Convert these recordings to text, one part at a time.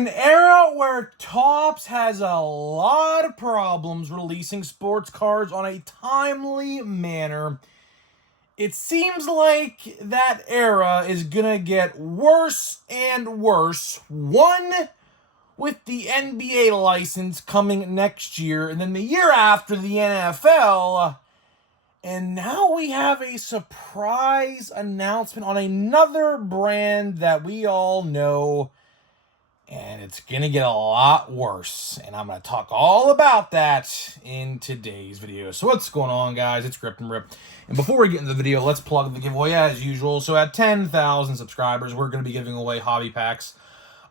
an era where Topps has a lot of problems releasing sports cards on a timely manner, it seems like that era is gonna get worse and worse. One, with the NBA license coming next year, and then the year after the NFL. And now we have a surprise announcement on another brand that we all know. And it's going to get a lot worse. And I'm going to talk all about that in today's video. So what's going on, guys? It's Grip and Rip. And before we get into the video, let's plug the giveaway as usual. So at 10,000 subscribers, we're going to be giving away hobby packs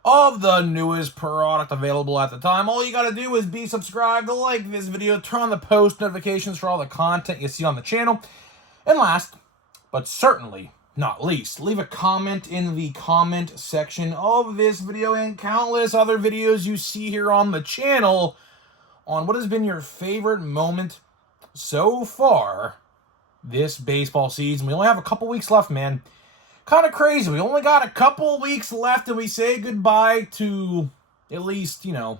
of the newest product available at the time. All you got to do is be subscribed, to like this video, turn on the post notifications for all the content you see on the channel. And last, but certainly not least, leave a comment in the comment section of this video and countless other videos you see here on the channel on what has been your favorite moment so far this baseball season. We only have a couple weeks left, man. Kind of crazy. We only got a couple weeks left and we say goodbye to at least, the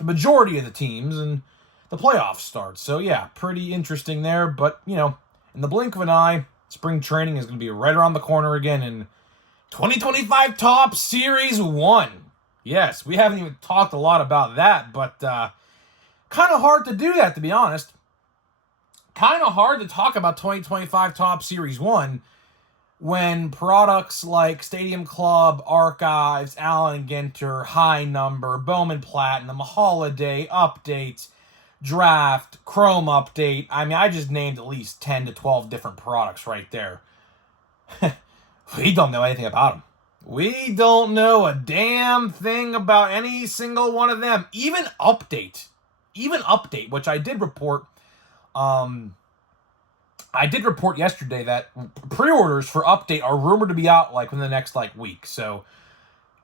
majority of the teams and the playoffs start. So yeah, pretty interesting there. But, in the blink of an eye, spring training is going to be right around the corner again in 2025 Topps Series 1. Yes, we haven't even talked a lot about that, but kind of hard to do that, to be honest. Kind of hard to talk about 2025 Topps Series 1 when products like Stadium Club, Archives, Allen & Ginter, High Number, Bowman Platinum, Holiday, Updates, Draft, Chrome Update. I mean, I just named at least 10 to 12 different products right there. We don't know anything about them. We don't know a damn thing about any single one of them. Even Update, which I did report. I did report yesterday that pre-orders for Update are rumored to be out within the next week. So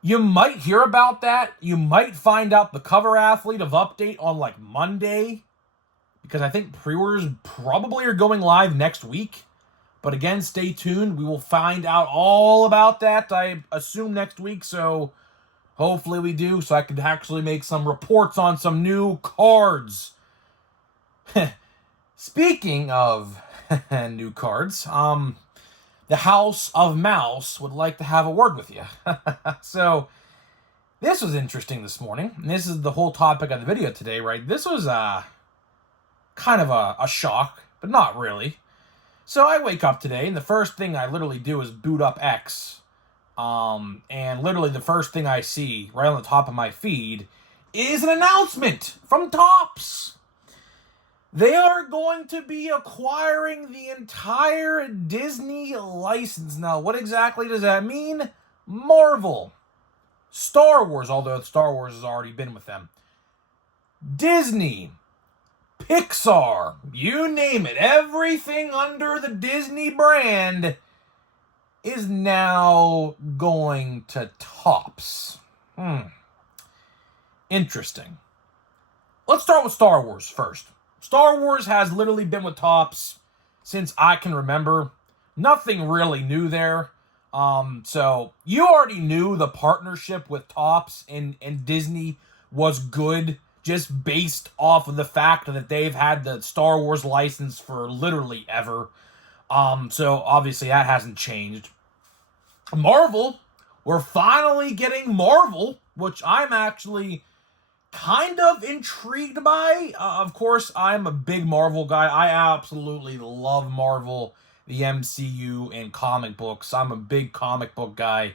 you might hear about that. You might find out the cover athlete of Update on Monday, because I think pre-orders probably are going live next week. But again, stay tuned. We will find out all about that, I assume, next week. So hopefully we do, so I can actually make some reports on some new cards. Speaking of new cards, the House of Mouse would like to have a word with you. So, this was interesting this morning. And this is the whole topic of the video today, right? This was kind of a shock, but not really. So, I wake up today, and the first thing I literally do is boot up X. And literally the first thing I see right on the top of my feed is an announcement from Topps. They are going to be acquiring the entire Disney license. Now, what exactly does that mean? Marvel. Star Wars, although Star Wars has already been with them. Disney. Pixar. You name it. Everything under the Disney brand is now going to Topps. Interesting. Let's start with Star Wars first. Star Wars has literally been with Topps since I can remember. Nothing really new there. So you already knew the partnership with Topps and Disney was good, just based off of the fact that they've had the Star Wars license for literally ever. So obviously that hasn't changed. Marvel, we're finally getting Marvel, which I'm actually kind of intrigued by. Of course, I'm a big Marvel guy. I absolutely love Marvel, the MCU, and comic books. I'm a big comic book guy.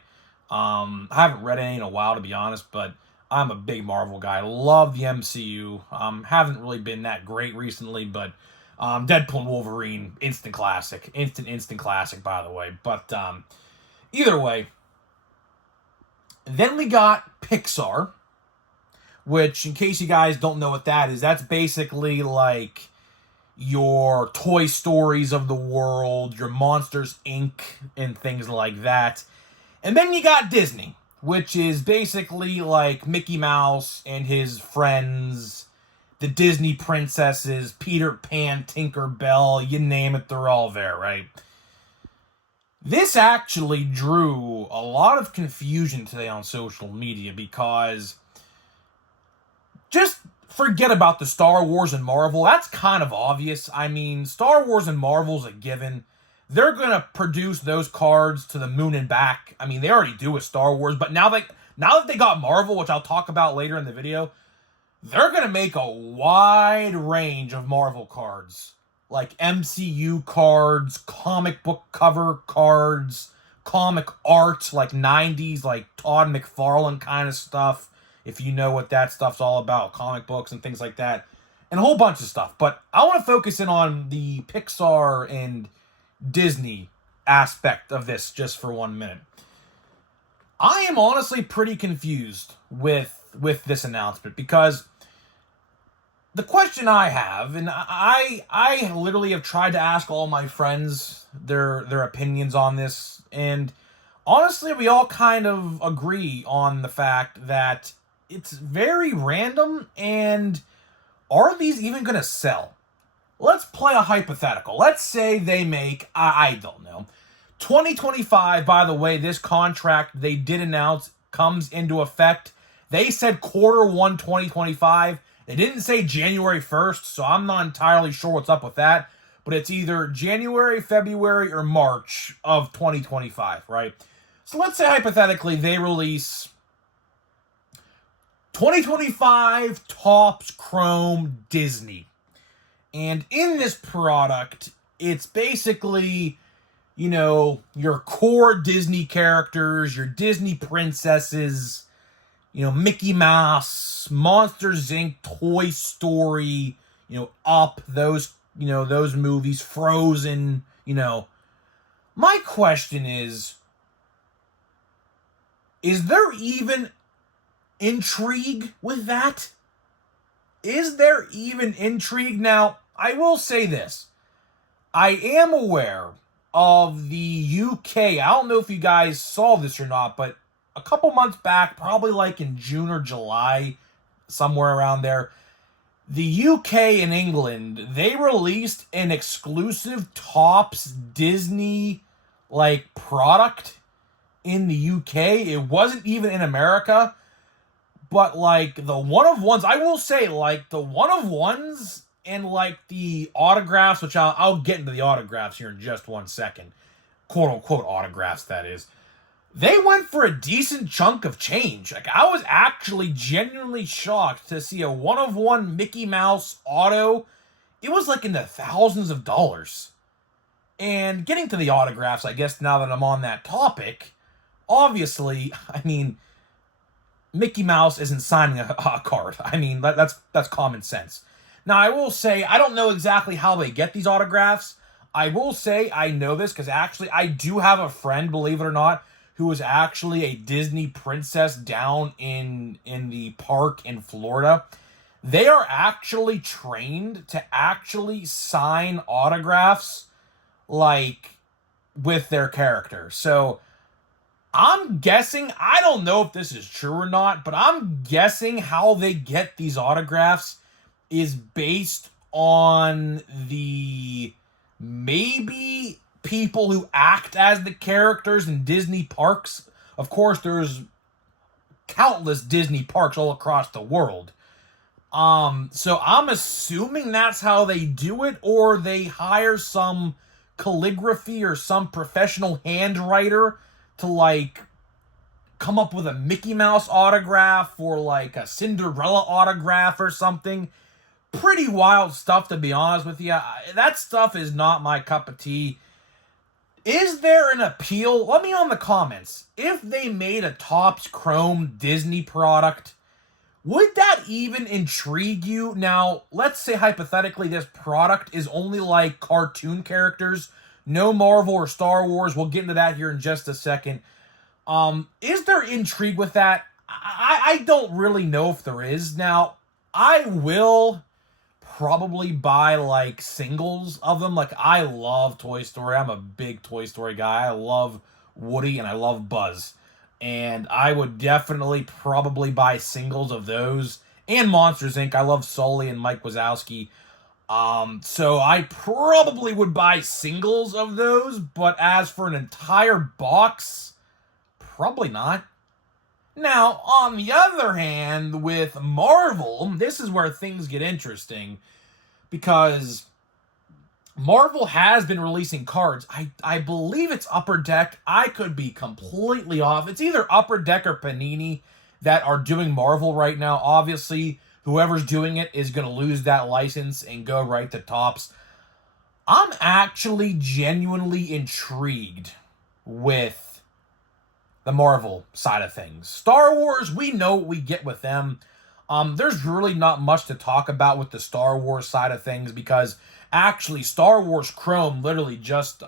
I haven't read any in a while, to be honest, but I'm a big Marvel guy. Love the MCU. Haven't really been that great recently, but Deadpool and Wolverine, instant classic. Instant classic, by the way. But either way, then we got Pixar, which, in case you guys don't know what that is, that's basically your Toy Stories of the world, your Monsters, Inc., and things like that. And then you got Disney, which is basically Mickey Mouse and his friends, the Disney princesses, Peter Pan, Tinker Bell, you name it, they're all there, right? This actually drew a lot of confusion today on social media because forget about the Star Wars and Marvel. That's kind of obvious. I mean, Star Wars and Marvel's a given. They're gonna produce those cards to the moon and back. I mean, they already do with Star Wars, but now that they got Marvel, which I'll talk about later in the video, they're gonna make a wide range of Marvel cards, like MCU cards, comic book cover cards, comic art, like 90s, like Todd McFarlane kind of stuff, if you know what that stuff's all about, comic books and things like that, and a whole bunch of stuff. But I want to focus in on the Pixar and Disney aspect of this just for 1 minute. I am honestly pretty confused with this announcement, because the question I have, and I literally have tried to ask all my friends their opinions on this, and honestly, we all kind of agree on the fact that it's very random, and are these even going to sell? Let's play a hypothetical. Let's say they make, I don't know, 2025, by the way, this contract they did announce comes into effect. They said Q1 2025. They didn't say January 1st, so I'm not entirely sure what's up with that. But it's either January, February, or March of 2025, right? So let's say hypothetically they release 2025 Topps Chrome Disney. And in this product, it's basically, you know, your core Disney characters, your Disney princesses, you know, Mickey Mouse, Monsters Inc., Toy Story, you know, Up, those movies, Frozen, you know. My question is there even intrigue with that? Is there even intrigue? Now, I will say this. I am aware of the UK. I don't know if you guys saw this or not, but a couple months back, probably like in June or July, somewhere around there, the UK and England, they released an exclusive Topps Disney like product in the UK. It wasn't even in America. But, like, the one-of-ones, I will say, like, the one-of-ones and, like, the autographs, which I'll get into the autographs here in just 1 second. Quote-unquote autographs, that is. They went for a decent chunk of change. Like, I was actually genuinely shocked to see a one-of-one Mickey Mouse auto. It was, like, in the thousands of dollars. And getting to the autographs, I guess, now that I'm on that topic, obviously, I mean, Mickey Mouse isn't signing a card. I mean, that's common sense. Now, I will say, I don't know exactly how they get these autographs. I will say I know this because actually I do have a friend, believe it or not, who was actually a Disney princess down in the park in Florida. They are actually trained to actually sign autographs, like, with their character. So I'm guessing, I don't know if this is true or not, but I'm guessing how they get these autographs is based on the maybe people who act as the characters in Disney parks. Of course, there's countless Disney parks all across the world. So I'm assuming that's how they do it, or they hire some calligraphy or some professional handwriter to, like, come up with a Mickey Mouse autograph or, like, a Cinderella autograph or something. Pretty wild stuff, to be honest with you. That stuff is not my cup of tea. Is there an appeal? Let me know in the comments. If they made a Topps Chrome Disney product, would that even intrigue you? Now, let's say hypothetically this product is only like cartoon characters, no Marvel or Star Wars. We'll get into that here in just a second. Is there intrigue with that? I don't really know if there is. Now, I will probably buy, like, singles of them. Like, I love Toy Story. I'm a big Toy Story guy. I love Woody and I love Buzz. And I would definitely probably buy singles of those. And Monsters, Inc. I love Sully and Mike Wazowski. So I probably would buy singles of those, but as for an entire box, probably not. Now, on the other hand, with Marvel, this is where things get interesting because Marvel has been releasing cards. I believe it's Upper Deck. I could be completely off. It's either Upper Deck or Panini that are doing Marvel right now. Obviously, whoever's doing it is going to lose that license and go right to Tops. I'm actually genuinely intrigued with the Marvel side of things. Star Wars, we know what we get with them. There's really not much to talk about with the Star Wars side of things because actually Star Wars Chrome literally just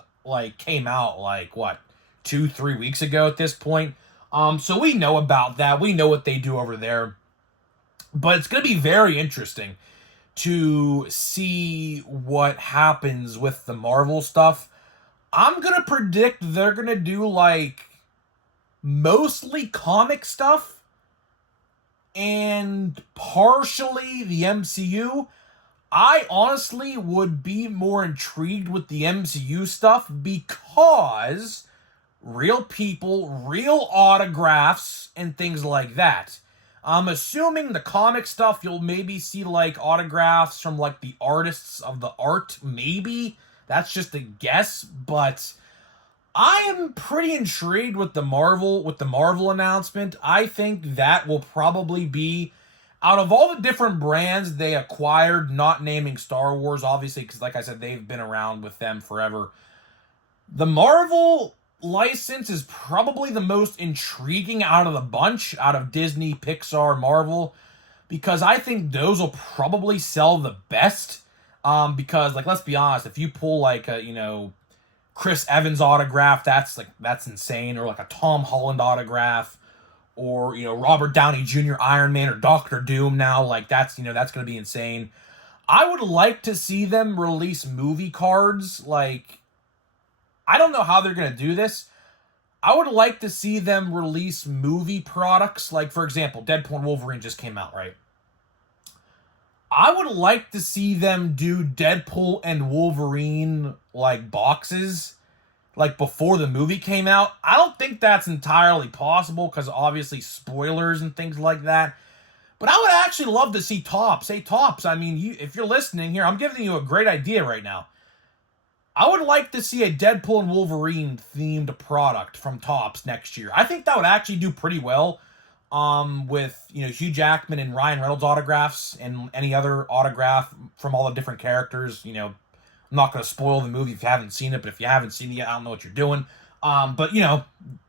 came out 2-3 weeks ago at this point. So we know about that. We know what they do over there. But it's going to be very interesting to see what happens with the Marvel stuff. I'm going to predict they're going to do mostly comic stuff and partially the MCU. I honestly would be more intrigued with the MCU stuff because real people, real autographs, and things like that. I'm assuming the comic stuff, you'll maybe see autographs from the artists of the art, maybe. That's just a guess, but I am pretty intrigued with the Marvel announcement. I think that will probably be, out of all the different brands they acquired, not naming Star Wars, obviously, because like I said, they've been around with them forever. The Marvel license is probably the most intriguing out of the bunch, out of Disney, Pixar, Marvel, because I think those will probably sell the best. Because let's be honest, if you pull Chris Evans autograph, that's insane, or a Tom Holland autograph, or Robert Downey Jr. Iron Man, or Doctor Doom now, that's that's going to be insane. I would like to see them release movie cards. I don't know how they're going to do this. I would like to see them release movie products. For example, Deadpool and Wolverine just came out, right? I would like to see them do Deadpool and Wolverine, boxes, before the movie came out. I don't think that's entirely possible because obviously spoilers and things like that. But I would actually love to see Topps. Hey, Topps, I mean, if you're listening here, I'm giving you a great idea right now. I would like to see a Deadpool and Wolverine themed product from Topps next year. I think that would actually do pretty well with Hugh Jackman and Ryan Reynolds autographs and any other autograph from all the different characters. I'm not going to spoil the movie if you haven't seen it, but if you haven't seen it yet, I don't know what you're doing. But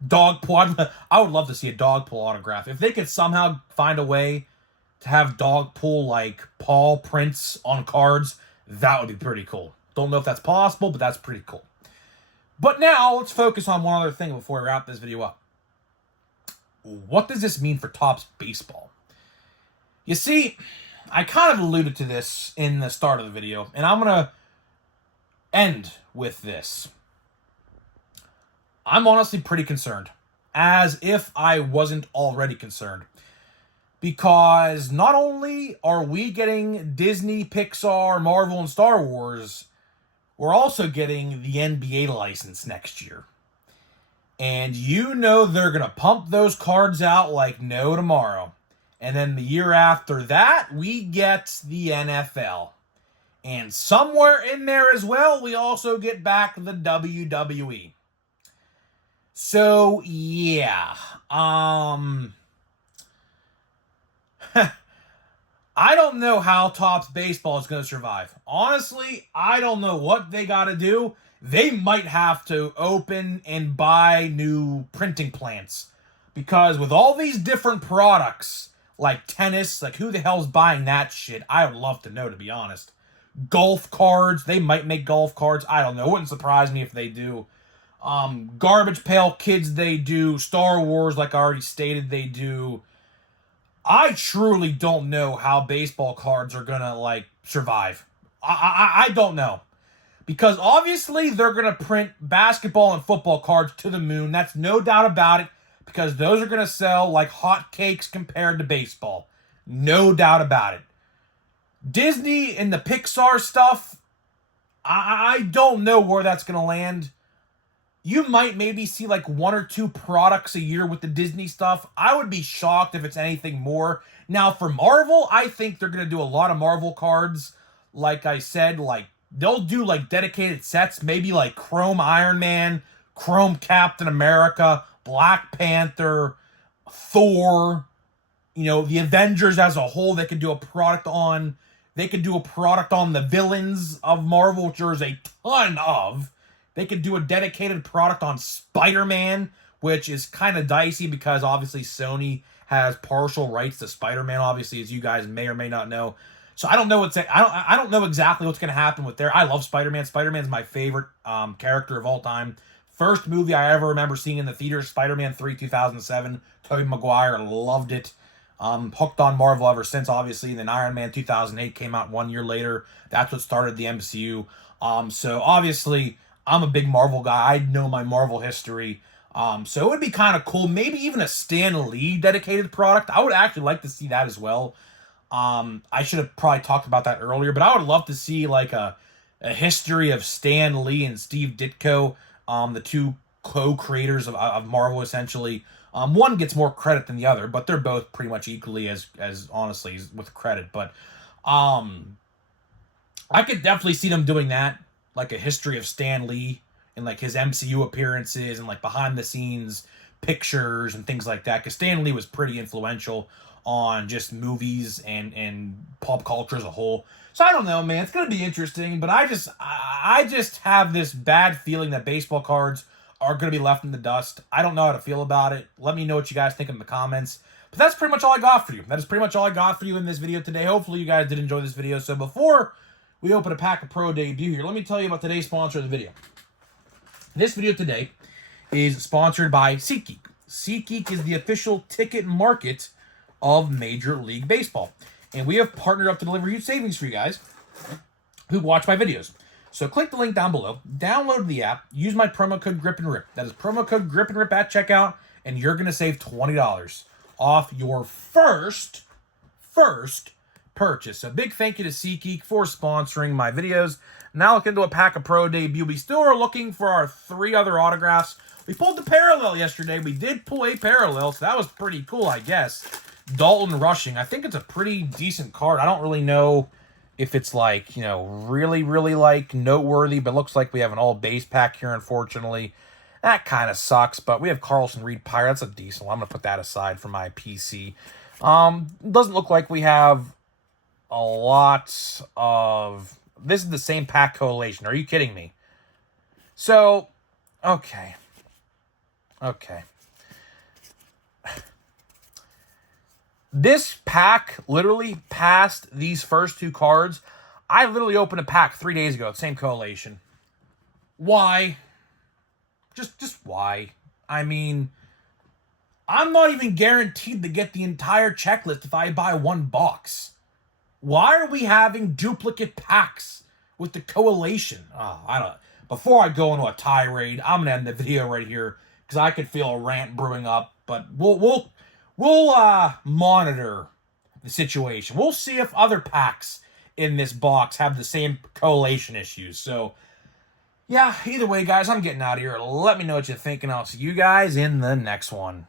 Dogpool, I would love to see a Dogpool autograph. If they could somehow find a way to have Dogpool Paul Prince on cards, that would be pretty cool. Don't know if that's possible, but that's pretty cool. But now, let's focus on one other thing before we wrap this video up. What does this mean for Topps baseball? You see, I kind of alluded to this in the start of the video, and I'm going to end with this. I'm honestly pretty concerned, as if I wasn't already concerned. Because not only are we getting Disney, Pixar, Marvel, and Star Wars, we're also getting the NBA license next year. And they're going to pump those cards out like no tomorrow. And then the year after that, we get the NFL. And somewhere in there as well, we also get back the WWE. So, yeah. I don't know how Topps baseball is going to survive. Honestly, I don't know what they got to do. They might have to open and buy new printing plants. Because with all these different products, like tennis, who the hell's buying that shit? I would love to know, to be honest. Golf cards, they might make golf cards. I don't know. It wouldn't surprise me if they do. Garbage Pail Kids, they do. Star Wars, like I already stated, they do. I truly don't know how baseball cards are gonna survive. I don't know. Because obviously they're gonna print basketball and football cards to the moon. That's no doubt about it. Because those are gonna sell like hotcakes compared to baseball. No doubt about it. Disney and the Pixar stuff, I don't know where that's gonna land. You might maybe see like 1 or 2 products a year with the Disney stuff. I would be shocked if it's anything more. Now for Marvel, I think they're gonna do a lot of Marvel cards. Like I said, like they'll do like dedicated sets, maybe like Chrome Iron Man, Chrome Captain America, Black Panther, Thor, the Avengers as a whole. They could do a product on. They could do a product on the villains of Marvel, which there's a ton of. They could do a dedicated product on Spider-Man, which is kind of dicey because obviously Sony has partial rights to Spider-Man, obviously, as you guys may or may not know. So I don't know I don't know exactly what's gonna happen with there. I love Spider-Man. Spider-Man's my favorite character of all time. First movie I ever remember seeing in the theater, Spider-Man 3, 2007. Tobey Maguire, loved it. Hooked on Marvel ever since, obviously. And then Iron Man 2008 came out 1 year later. That's what started the MCU. So obviously, I'm a big Marvel guy. I know my Marvel history. So it would be kind of cool. Maybe even a Stan Lee dedicated product. I would actually like to see that as well. I should have probably talked about that earlier, but I would love to see like a history of Stan Lee and Steve Ditko, the two co-creators of Marvel, essentially. One gets more credit than the other, but they're both pretty much equally as honestly with credit. But I could definitely see them doing that, like a history of Stan Lee and like his MCU appearances and like behind the scenes pictures and things like that. Because Stan Lee was pretty influential on just movies and pop culture as a whole. So I don't know, man. It's gonna be interesting, but I just have this bad feeling that baseball cards are gonna be left in the dust. I don't know how to feel about it. Let me know what you guys think in the comments. But that's pretty much all I got for you. That is pretty much all I got for you in this video today. Hopefully you guys did enjoy this video. So before we open a pack of Pro Debut here, let me tell you about today's sponsor of the video. This video today is sponsored by SeatGeek. SeatGeek is the official ticket market of Major League Baseball. And we have partnered up to deliver huge savings for you guys who watch my videos. So click the link down below, download the app, use my promo code GRIPANDRIP. That is promo code GRIPANDRIP at checkout, and you're going to save $20 off your first purchase. So big thank you to SeatGeek for sponsoring my videos. Now look into a pack of Pro Debut. We still are looking for our 3 other autographs. We pulled the parallel yesterday. We did pull a parallel, so that was pretty cool, I guess. Dalton Rushing. I think it's a pretty decent card. I don't really know if it's like, really, really like noteworthy, but looks like we have an all base pack here, unfortunately. That kind of sucks, but we have Carlson Reed Pirate. That's a decent one. I'm going to put that aside for my PC. Doesn't look like we have a lot of... This is the same pack collation. Are you kidding me? So, okay. This pack, literally, past these first 2 cards, I literally opened a pack 3 days ago, same collation. Why? Just why? I mean, I'm not even guaranteed to get the entire checklist if I buy 1 box. Why are we having duplicate packs with the collation? I don't. Before I go into a tirade, I'm gonna end the video right here because I could feel a rant brewing up. But we'll monitor the situation. We'll see if other packs in this box have the same collation issues. So, yeah, either way, guys, I'm getting out of here. Let me know what you think, and I'll see you guys in the next one.